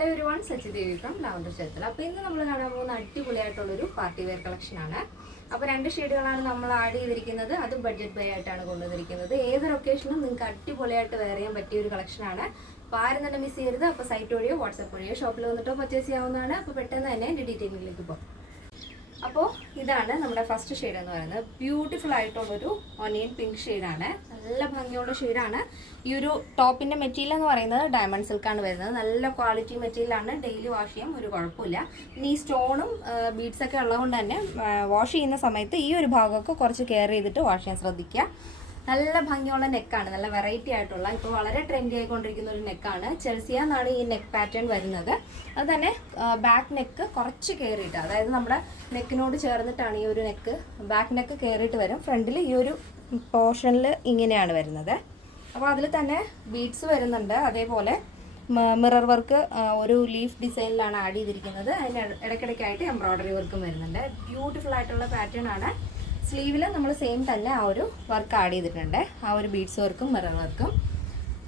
Hello everyone, സച്ചിദേവി from lavender ക്ഷേത്രം. അപ്പോൾ ഇന്ന് നമ്മൾ കാണാൻ പോകുന്ന അടിപൊളിയായിട്ടുള്ളൊരു പാർട്ടി വെയർ കളക്ഷനാണ്. അപ്പോൾ 2 ഷെയ്ഡുകളാണ് നമ്മൾ ആഡ് ചെയ്തിരിക്കുന്നത്. അത് ബഡ്ജറ്റ് ബൈ ആയിട്ടാണ് കൊണ്ടുവന്നിരിക്കുന്നത്. ഏതൊരു ഒക്കേഷനും നിങ്ങൾക്ക് അടിപൊളിയായിട്ട് വെയർ ചെയ്യാൻ പറ്റിയ ഒരു കളക്ഷനാണ്. അപ്പോൾ ആരും തന്നെ മിസ് ചെയ്യരുത്. അപ്പോൾ സൈറ്റ് വഴിയോ വാട്സപ്പ് വഴിയോ ഷോപ്പിൽ വന്നിട്ടോ പർച്ചേസ് ചെയ്യാവുന്നതാണ്. അപ്പോൾ പെട്ടെന്ന് തന്നെ എൻ്റെ ഡീറ്റെയിലിലേക്ക് പോകാം. അപ്പോൾ ഇതാണ് നമ്മുടെ ഫസ്റ്റ് ഷെയ്ഡ് എന്ന് പറയുന്നത്. ബ്യൂട്ടിഫുൾ ആയിട്ടുള്ളൊരു ഒനിയൻ പിങ്ക് ഷെയ്ഡാണ്. നല്ല ഭംഗിയുള്ള ഷെയ്ഡാണ്. ഈ ഒരു ടോപ്പിൻ്റെ മെറ്റീരിയൽ എന്ന് പറയുന്നത് ഡയമണ്ട് സിൽക്കാണ് വരുന്നത്. നല്ല ക്വാളിറ്റി മെറ്റീരിയലാണ്. ഡെയിലി വാഷ് ചെയ്യാം, ഒരു കുഴപ്പമില്ല. ഇനി ഈ സ്റ്റോണും ബീഡ്സൊക്കെ ഉള്ളതുകൊണ്ട് തന്നെ വാഷ് ചെയ്യുന്ന സമയത്ത് ഈ ഒരു ഭാഗമൊക്കെ കുറച്ച് കെയർ ചെയ്തിട്ട് വാഷ് ചെയ്യാൻ ശ്രദ്ധിക്കുക. നല്ല ഭംഗിയുള്ള നെക്കാണ്, നല്ല വെറൈറ്റി ആയിട്ടുള്ള, ഇപ്പോൾ വളരെ ട്രെൻഡി ആയിക്കൊണ്ടിരിക്കുന്ന ഒരു നെക്കാണ്. ചെൽസിയ എന്നാണ് ഈ നെക്ക് പാറ്റേൺ വരുന്നത്. അത് തന്നെ ബാക്ക് നെക്ക് കുറച്ച് കയറിയിട്ട്, അതായത് നമ്മുടെ നെക്കിനോട് ചേർന്നിട്ടാണ് ഈ ഒരു നെക്ക്, ബാക്ക് നെക്ക് കയറിയിട്ട് വരും. ഫ്രണ്ടിൽ ഈ ഒരു പോർഷനിൽ ഇങ്ങനെയാണ് വരുന്നത്. അപ്പോൾ അതിൽ തന്നെ ബീഡ്സ് വരുന്നുണ്ട്. അതേപോലെ മിറർ വർക്ക് ഒരു ലീഫ് ഡിസൈനിലാണ് ആഡ് ചെയ്തിരിക്കുന്നത്. അതിന് ഇടയ്ക്കിടയ്ക്കായിട്ട് എംബ്രോയ്ഡറി വർക്കും വരുന്നുണ്ട്. ബ്യൂട്ടിഫുൾ ആയിട്ടുള്ള പാറ്റേൺ ആണ്. സ്ലീവിൽ നമ്മൾ സെയിം തന്നെ ആ ഒരു വർക്ക് ആഡ് ചെയ്തിട്ടുണ്ട്, ആ ഒരു ബീഡ്സ് വർക്കും മിറർ വർക്കും.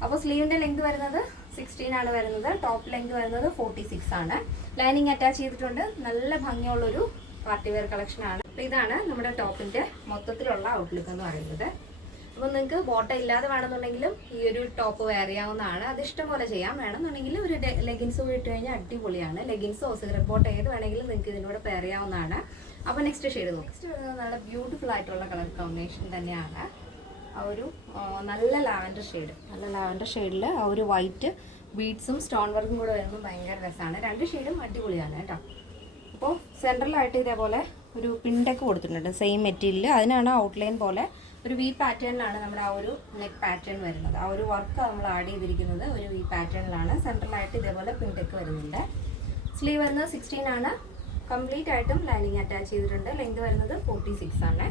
അപ്പോൾ സ്ലീവിൻ്റെ ലെങ്ത് വരുന്നത് 16 ആണ് വരുന്നത്. ടോപ്പ് ലെങ്ത് വരുന്നത് 46 ആണ്. ലൈനിങ് അറ്റാച്ച് ചെയ്തിട്ടുണ്ട്. നല്ല ഭംഗിയുള്ളൊരു പാർട്ടി വെയർ കളക്ഷനാണ്. അപ്പോൾ ഇതാണ് നമ്മുടെ ടോപ്പിൻ്റെ മൊത്തത്തിലുള്ള ഔട്ട്ലുക്ക് എന്ന് പറയുന്നത്. അപ്പോൾ നിങ്ങൾക്ക് ബോട്ടം ഇല്ലാതെ വേണമെന്നുണ്ടെങ്കിലും ഈ ഒരു ടോപ്പ് വെയർ ചെയ്യാവുന്നതാണ്. അത് ഇഷ്ടംപോലെ ചെയ്യാം. വേണമെന്നുണ്ടെങ്കിൽ ഒരു ലെഗിൻസ് ഇട്ട് കഴിഞ്ഞാൽ അടിപൊളിയാണ്. ലെഗിൻസോ സിഗരറ്റ് ബോട്ടം ഏത് വേണമെങ്കിലും നിങ്ങൾക്ക് ഇതിൻ്റെ കൂടെ പെയർ ചെയ്യാവുന്നതാണ്. അപ്പോൾ നെക്സ്റ്റ് ഷെയ്ഡ് നോക്കാം. നെക്സ്റ്റ് വരുന്നത് നല്ല ബ്യൂട്ടിഫുൾ ആയിട്ടുള്ള കളർ കോമ്പിനേഷൻ തന്നെയാണ്. ആ ഒരു നല്ല ലാവൻഡർ ഷെയ്ഡ്, നല്ല ലാവൻഡർ ഷെയ്ഡിൽ ആ ഒരു വൈറ്റ് ബീഡ്സും സ്റ്റോൺ വർക്കും കൂടെ വരുമ്പോൾ ഭയങ്കര രസമാണ്. 2 ഷെയ്ഡും അടിപൊളിയാണ് കേട്ടോ. അപ്പോൾ സെൻട്രലായിട്ട് ഇതേപോലെ ഒരു പിൻഡൊക്കെ കൊടുത്തിട്ടുണ്ട് സെയിം മെറ്റീരിയൽ. അതിനാണ് ഔട്ട്ലൈൻ പോലെ ഒരു വി പാറ്റേണിലാണ് നമ്മുടെ ആ ഒരു നെക്ക് പാറ്റേൺ വരുന്നത്. ആ ഒരു വർക്ക് നമ്മൾ ആഡ് ചെയ്തിരിക്കുന്നത് ഒരു വി പാറ്റേണിലാണ്. സെൻട്രലായിട്ട് ഇതേപോലെ പിൻഡൊക്കെ വരുന്നുണ്ട്. സ്ലീവ് വരുന്നത് 16 ആണ്. കംപ്ലീറ്റ് ആയിട്ടും ലൈനിങ് അറ്റാച്ച് ചെയ്തിട്ടുണ്ട്. ലെങ്ത് വരുന്നത് 46 ആണ്.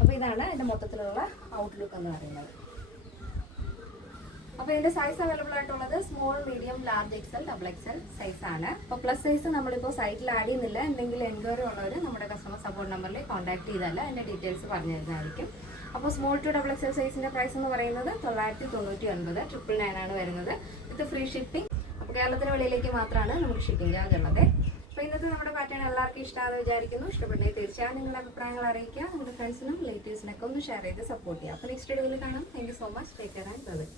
അപ്പോൾ ഇതാണ് ഇതിൻ്റെ മൊത്തത്തിലുള്ള ഔട്ട്ലുക്ക് എന്ന് പറയുന്നത്. അപ്പോൾ ഇതിൻ്റെ സൈസ് അവൈലബിൾ ആയിട്ടുള്ളത് small, medium, large, XL, double XL സൈസാണ്. അപ്പോൾ പ്ലസ് സൈസ് നമ്മളിപ്പോൾ സൈറ്റിൽ ആഡ് ചെയ്യുന്നില്ല. എന്തെങ്കിലും എൻക്വയറി ഉള്ളവർ നമ്മുടെ കസ്റ്റമർ സപ്പോർട്ട് നമ്പറിൽ കോൺടാക്ട് ചെയ്താൽ അതിൻ്റെ ഡീറ്റെയിൽസ് പറഞ്ഞു തരുന്നതായിരിക്കും. അപ്പോൾ സ്മോൾ ടു ഡബിൾ എക്സൽ സൈസിൻ്റെ പ്രൈസ് എന്ന് പറയുന്നത് 999, 999 ആണ് വരുന്നത്. ഇത് ഫ്രീ ഷിപ്പിംഗ്. അപ്പോൾ കേരളത്തിന് വെളിയിലേക്ക് മാത്രമാണ് നമുക്ക് ഷിപ്പിംഗ് ചാർജ് ഉള്ളത്. അപ്പോൾ ഇന്നത്തെ നമ്മുടെ പാറ്റേൺ എല്ലാവർക്കും ഇഷ്ടമാണെന്ന് വിചാരിക്കുന്നു. ഇഷ്ടപ്പെട്ടെങ്കിൽ തീർച്ചയായും നിങ്ങളുടെ അഭിപ്രായങ്ങൾ അറിയിക്കുക. നമ്മുടെ ഫ്രണ്ട്സിനും റിലേറ്റീവ്സിനൊക്കെ ഒന്ന് ഷെയർ ചെയ്ത് സപ്പോർട്ട് ചെയ്യുക. അപ്പോൾ നെക്സ്റ്റ് വീഡിയോയിൽ കാണാം. Thank you so much. Take care and by.